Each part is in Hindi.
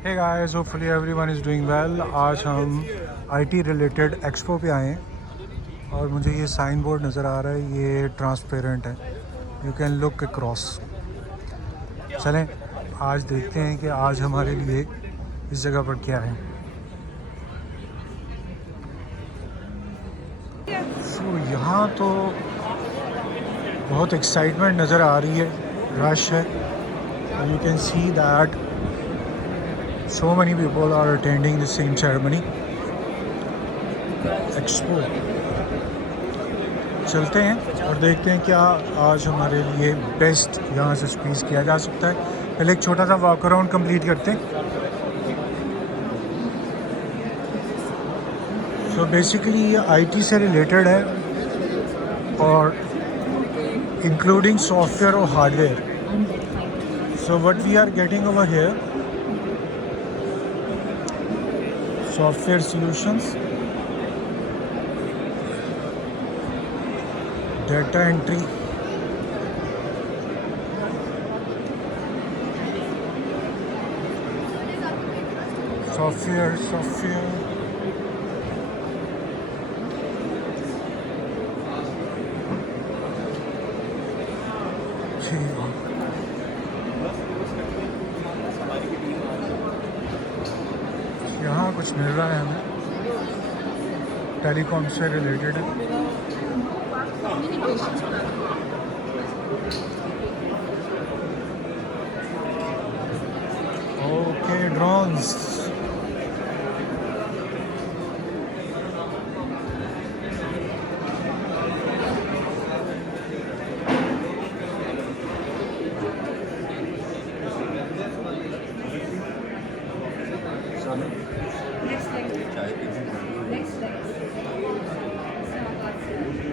Hey guys, hopefully everyone is doing well. आज हम आईटी रिलेटेड एक्सपो पे आए हैं और मुझे ये साइन बोर्ड नज़र आ रहा है, ये ट्रांसपेरेंट है, यू कैन लुक अक्रॉस। चलें आज देखते हैं कि आज हमारे लिए इस जगह पर क्या है। तो यहाँ तो बहुत एक्साइटमेंट नज़र आ रही है, रश है, you can see that so many people are attending the same ceremony expo। चलते हैं और देखते हैं क्या आज हमारे लिए बेस्ट यहाँ से स्क्वीज़ किया जा सकता है। पहले एक छोटा सा वॉक अराउंड कंप्लीट करते हैं। सो बेसिकली ये आईटी से रिलेटेड है और इंक्लूडिंग सॉफ्टवेयर और hardware. So what we are getting over here, software solutions, data entry, software यहाँ कुछ मिल रहा है हमें, टेलीकॉम से रिलेटेड है। Okay, drones.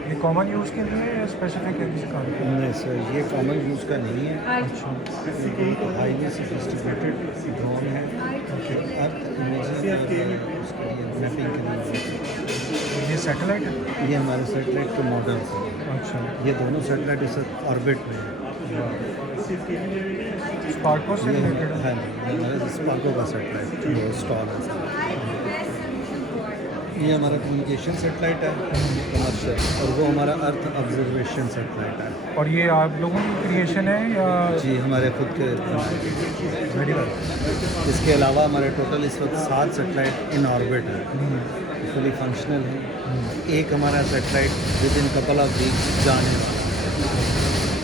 ये कॉमन यूज़ के लिए या स्पेसिफिक है किसी काम के? नहीं सर, ये कॉमन यूज़ का नहीं है। अच्छा, हाईली सोफिस्टिकेटेड ड्रोन है। ओके। अर्थ इमेजिंग उसके लिए मैपिंग के लिए। ये सैटेलाइट है? ये हमारे सेटेलाइट के मॉडल्स हैं। अच्छा, ये दोनों सेटेलाइट इस ऑर्बिट में है। स्पार्को से रिलेटेड है? हाँ जी, ये हमारा स्पार्को का सेटेलाइट जो स्टॉल है सर। ये हमारा कम्युनिकेशन सेटेलाइट है कमर्शियल, और वो हमारा अर्थ ऑब्जर्वेशन सेटेलाइट है। और ये आप लोगों की क्रिएशन है या? जी, हमारे खुद के। Very well. इसके अलावा हमारे टोटल इस वक्त 7 सेटेलाइट इन ऑर्बिट है, फुली फंक्शनल है। एक हमारा satellite with in couple of weeks जाने वाला है,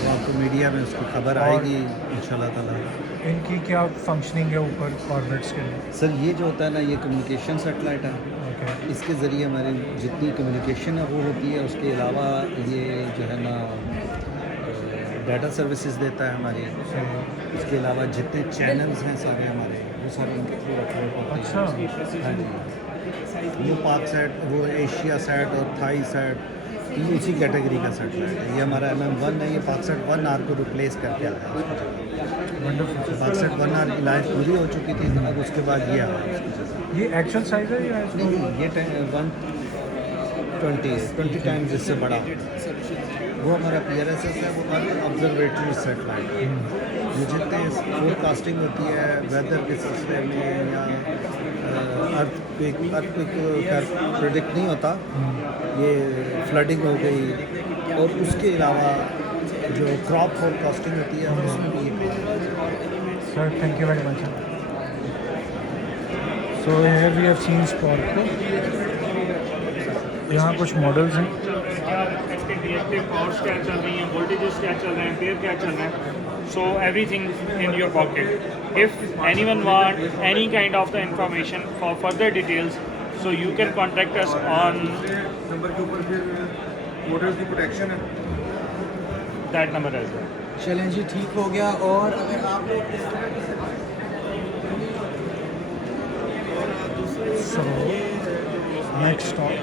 तो आपको मीडिया में उसकी खबर आएगी इंशाल्लाह ताला। इनकी क्या फंक्शनिंग है ऊपर ऑर्बिट्स के लिए? सर ये जो होता है ना, ये कम्युनिकेशन सेटेलाइट है। ओके, इसके ज़रिए हमारी जितनी कम्युनिकेशन है वो होती है। उसके अलावा ये जो है ना डाटा सर्विसेज देता है हमारी। उसके अलावा जितने चैनल्स हैं सारे हमारे, वो सारे इनके थ्रू अपलोड होते हैं। अच्छा। हाँ जी, वो पाक सेट, वो एशिया सेट और थाई सेट, ये उसी कैटेगरी का सेटेलाइट है। ये हमारा MM1 है। ये पाकसेट 1R को रिप्लेस करके आया है। वंडरफुल। पाकसेट 1R की लाइफ पूरी हो चुकी थी, अब उसके बाद ये आया है। ये एक्चुअल साइज है या नहीं, ये 120 टाइम्स इससे बड़ा। वो हमारा PRSS है, वो ऑब्जर्वेटरी सेटेलाइट है। ये जितने फोरकास्टिंग होती है वेदर के सिलसिले में या अर्थ खैर प्रेडिक्ट नहीं होता, ये फ्लडिंग हो गई, और उसके अलावा जो क्रॉप फोरकास्टिंग होती है उसमें भी ये। Sir, thank you very much. So here we have seen Sparco. यहाँ कुछ मॉडल्स हैं। पावर्स क्या चल रही हैं, वोल्टेजेस क्या चल रहे हैं, पेयर क्या चल रहा है। So everything in your pocket. If anyone want any kind of the information for further details, so you can contact us on number के ऊपर फिर वोटर्स की प्रोटेक्शन है। That number as well. चलें जी, ठीक हो गया। और अगर आप लोग सो नेक्स्ट स्टॉप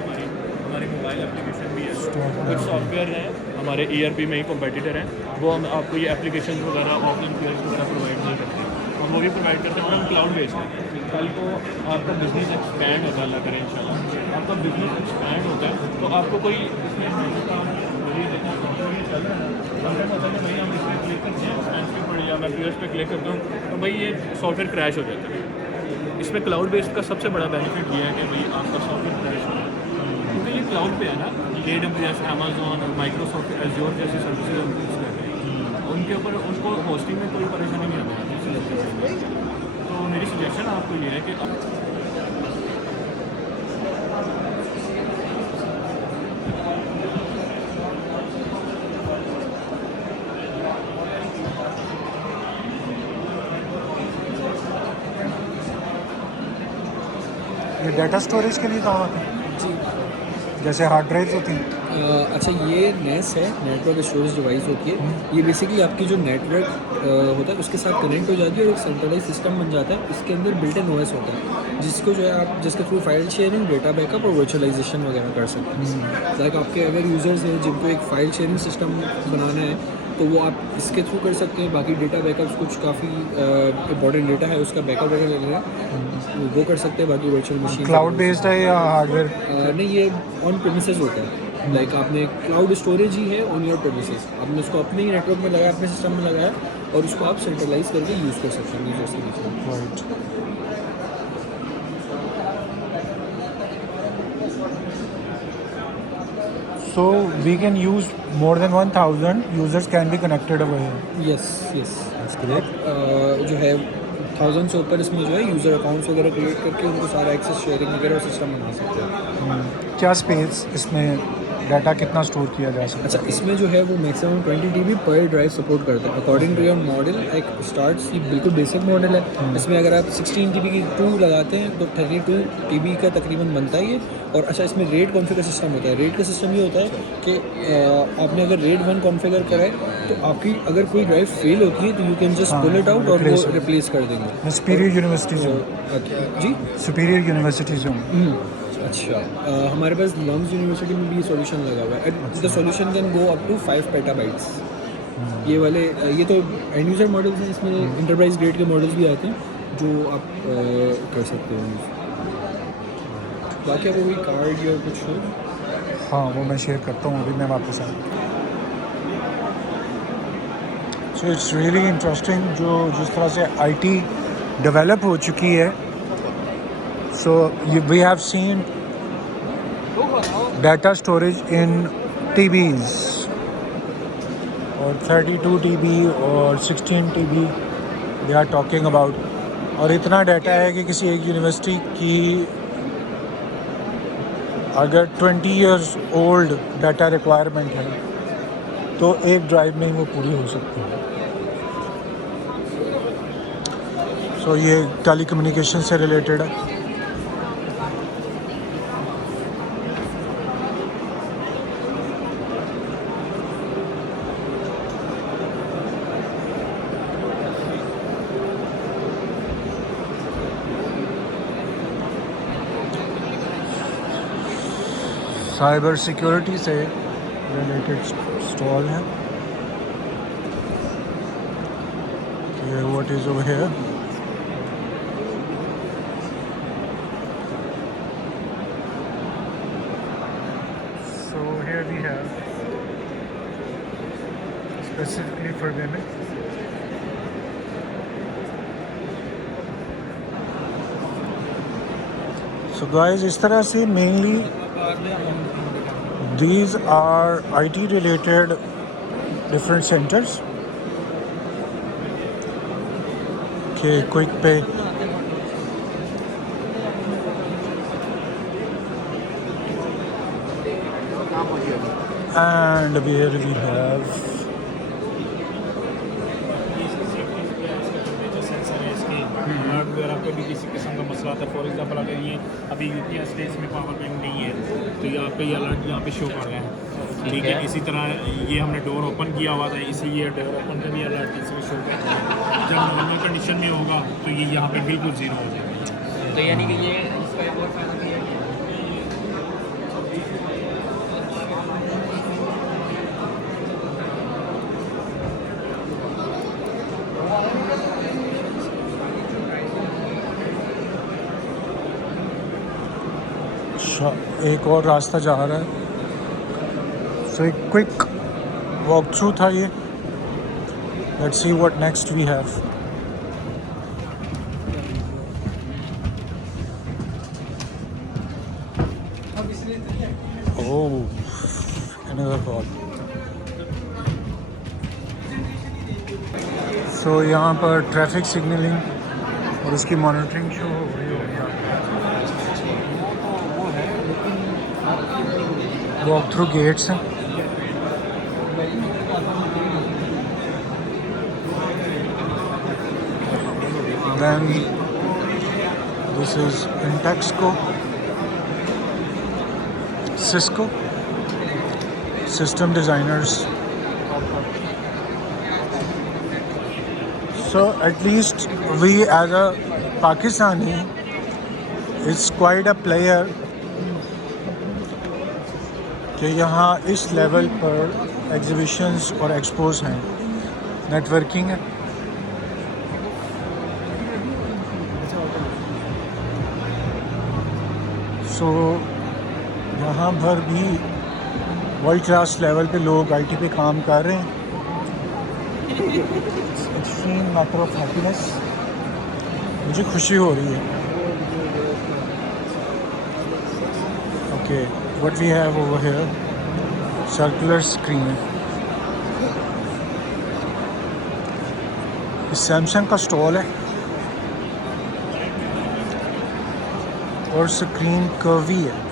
हमारी मोबाइल एप्लीकेशन भी है, स्टॉप कुछ सॉफ्टवेयर हैं हमारे ERP में ही कॉम्पिटिटर हैं, वो हम आपको ये एप्लीकेशन वगैरह ऑफलाइन पेयर्स वगैरह प्रोवाइड नहीं करते, हम वो भी प्रोवाइड करते हैं और हम क्लाउड बेस्ड हैं। कल को आपका बिजनेस एक्सपैंड होता है, अल्लाह करें इंशाल्लाह आपका बिजनेस एक्सपैंड होता है, तो आपको कोई इसमें चल रहा है भाई, हम इस पर क्लिक करते हैं एक्सपेंस के ऊपर या मैं पेयर्स पे क्लिक करता हूँ तो भाई ये सॉफ्टवेयर क्रैश हो जाता है। इसमें क्लाउड बेस्ड का सबसे बड़ा बेनिफिट ये है कि भाई आपका सॉफ्टवेयर क्रैश हो रहा है क्योंकि ये क्लाउड पे है ना, AWS, Amazon, माइक्रोसॉफ्ट एज्योर जैसी सर्विसेज हम यूज़ कर रहे हैं, उनके ऊपर उनको होस्टिंग में कोई परेशानी नहीं आती। तो मेरी सजेशन आपको ये है कि ये डाटा स्टोरेज के लिए काम आते हैं, जी जैसे हार्ड ड्राइव होती हैं। अच्छा, ये नेस है, नेटवर्क स्टोरेज डिवाइस होती है। ये बेसिकली आपकी जो नेटवर्क होता है उसके साथ कनेक्ट हो जाती है और एक सेंट्रलाइज सिस्टम बन जाता है। इसके अंदर बिल्ट इन OS होता है जिसको जो है आप जिसके through file sharing, data backup और वर्चुअलाइजेशन वगैरह कर सकते हैं। लाइक आपके अगर यूज़र्स हैं जिनको एक फ़ाइल शेयरिंग सिस्टम बनाना है तो वो आप इसके थ्रू कर सकते हैं। बाकी डेटा बैकअप्स कुछ काफ़ी इंपॉर्टेंट डेटा है उसका बैकअप वगैरह लेना है वो कर सकते हैं। बाकी वर्चुअल मशीन क्लाउड बेस्ड है या हार्डवेयर? नहीं, ये ऑन प्रेमिसेस होता है। लाइक आपने क्लाउड स्टोरेज ही है ऑन योर प्रेमिसेस, आपने उसको अपने ही नेटवर्क में लगाया, अपने सिस्टम में लगाया और उसको आप सेंट्रलाइज करके यूज़ कर सकते हैं यूजर्स के बीच में। Right. So we can use more than 1000 users can be connected over here. Yes yes, That's great. जो है 1000 से ऊपर इसमें जो है यूज़र अकाउंट्स वगैरह क्रिएट करके उनको सारा एक्सेस शेयरिंग वगैरह सिस्टम बना सकते हैं। क्या स्पेस इसमें डाटा कितना स्टोर किया जा सकता अच्छा, इसमें जो है वो मैक्सिमम 20 TB पर ड्राइव सपोर्ट करता है अकॉर्डिंग टू योर मॉडल। एक स्टार्ट्स ये बिल्कुल बेसिक मॉडल है। इसमें अगर आप 16 TB की 2 लगाते हैं तो 32 TB का तकरीबन बनता है ये। और अच्छा, इसमें रेट कॉन्फ़िगर सिस्टम होता है। रेट का सिस्टम ये होता है कि आपने अगर रेट 1 कॉन्फ़िगर करा है तो आपकी अगर कोई ड्राइव फेल होती है तो you can just pull it out और वो रिप्लेस कर देंगे। है? सुपीरियर यूनिवर्सिटीज हो, जी सुपीरियर यूनिवर्सिटीज हो। अच्छा, हमारे पास लंग्स यूनिवर्सिटी में भी ये सॉल्यूशन लगा हुआ है। The solution can go up to 5 petabytes. ये वाले ये तो एंड यूज़र मॉडल्स हैं, इसमें इंटरप्राइज ग्रेड के मॉडल्स भी आते हैं जो आप कर सकते हो यूज़। बाकी आपको कोई कार्ड या कुछ हो? हाँ, वो मैं शेयर करता हूँ अभी मैं वापस आया। सो इट्स रियली इंटरेस्टिंग जो जिस तरह से IT डेवलप हो चुकी है। So we have seen data storage in TBs और 32 TB और 16 TB they are talking about. और इतना डाटा है कि किसी एक यूनिवर्सिटी की अगर 20 इयर्स ओल्ड डाटा रिक्वायरमेंट है तो एक ड्राइव में ही वो पूरी हो सकती है। सो ये टेलीकम्युनिकेशन से रिलेटेड है। साइबर सिक्योरिटी से रिलेटेड स्टॉल है। ये what is over here? So here we have specifically for women. So guys, इस तरह से mainly these are IT related different centers. Okay, quick pay. And here we have alert वगैरह पे भी किसी किस्म का मसला आता है। फॉर एग्जांपल अगर ये अभी यूपीएस स्टेज में पावर बैंक नहीं है तो यहाँ पे ये अलर्ट यहाँ पे शो कर रहे हैं। ठीक है, इसी तरह ये हमने डोर ओपन किया हुआ था, इसी ये डोर ओपन का भी अलर्ट इसमें शो कर रहा है। जब नॉर्मल कंडीशन में होगा तो ये यहाँ पे बिल्कुल ज़ीरो हो जाएगा। तो यानी कि ये इसका एक और फायदा भी है कि एक और रास्ता जा रहा है। सो एक क्विक वॉक थ्रू था ये। Let's see what next we have. Oh, another call. So यहाँ पर ट्रैफिक सिग्नलिंग और उसकी मॉनिटरिंग शो हो रही होगी। वॉक थ्रू गेट्स हैं। Then this is Intexco, Cisco, system designers. So at least we as a Pakistani is quite a player कि यहाँ इस लेवल पर एग्जीबिशंस और एक्सपोज हैं, नेटवर्किंग है। सो यहाँ पर भी वर्ल्ड क्लास लेवल पे लोग आईटी पे काम कर रहे हैं। एक्सट्रीम मैटर ऑफ हैप्पीनेस, मुझे खुशी हो रही है। Okay, what we have over here, circular screen. Samsung का स्टॉल है और स्क्रीन कर्वी है।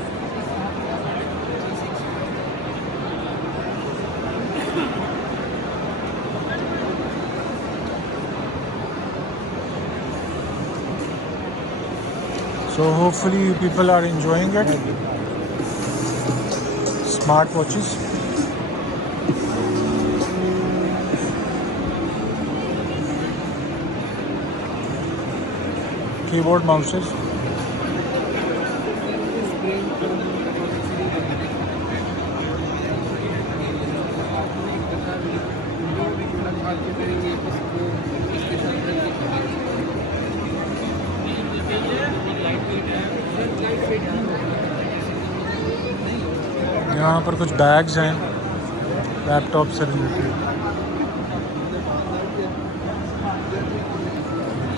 So hopefully you people are enjoying it. Smart watches. Keyboard, mouses. यहाँ पर कुछ बैग्स हैं लैपटॉप से related,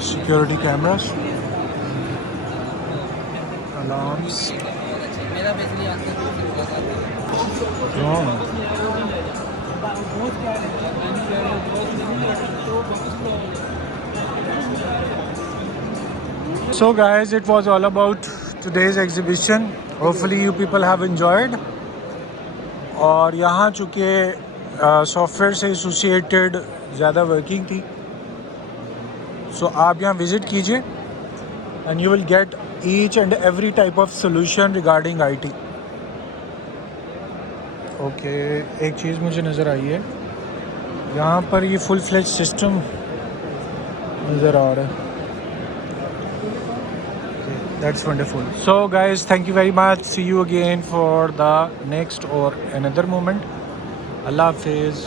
security cameras, alarms, drone. So guys, it was all about today's exhibition. Hopefully you people have enjoyed. और यहाँ चूँकि सॉफ्टवेयर से एसोसिएटेड ज़्यादा वर्किंग थी, सो आप यहाँ विज़िट कीजिए and you will get each and every type of solution regarding IT. Okay, एक चीज़ मुझे नज़र आई है, यहाँ पर ये फुल फ्लेज सिस्टम नज़र आ रहा है। That's wonderful. So guys, thank you very much. See you again for the next or another moment. Allah Hafiz.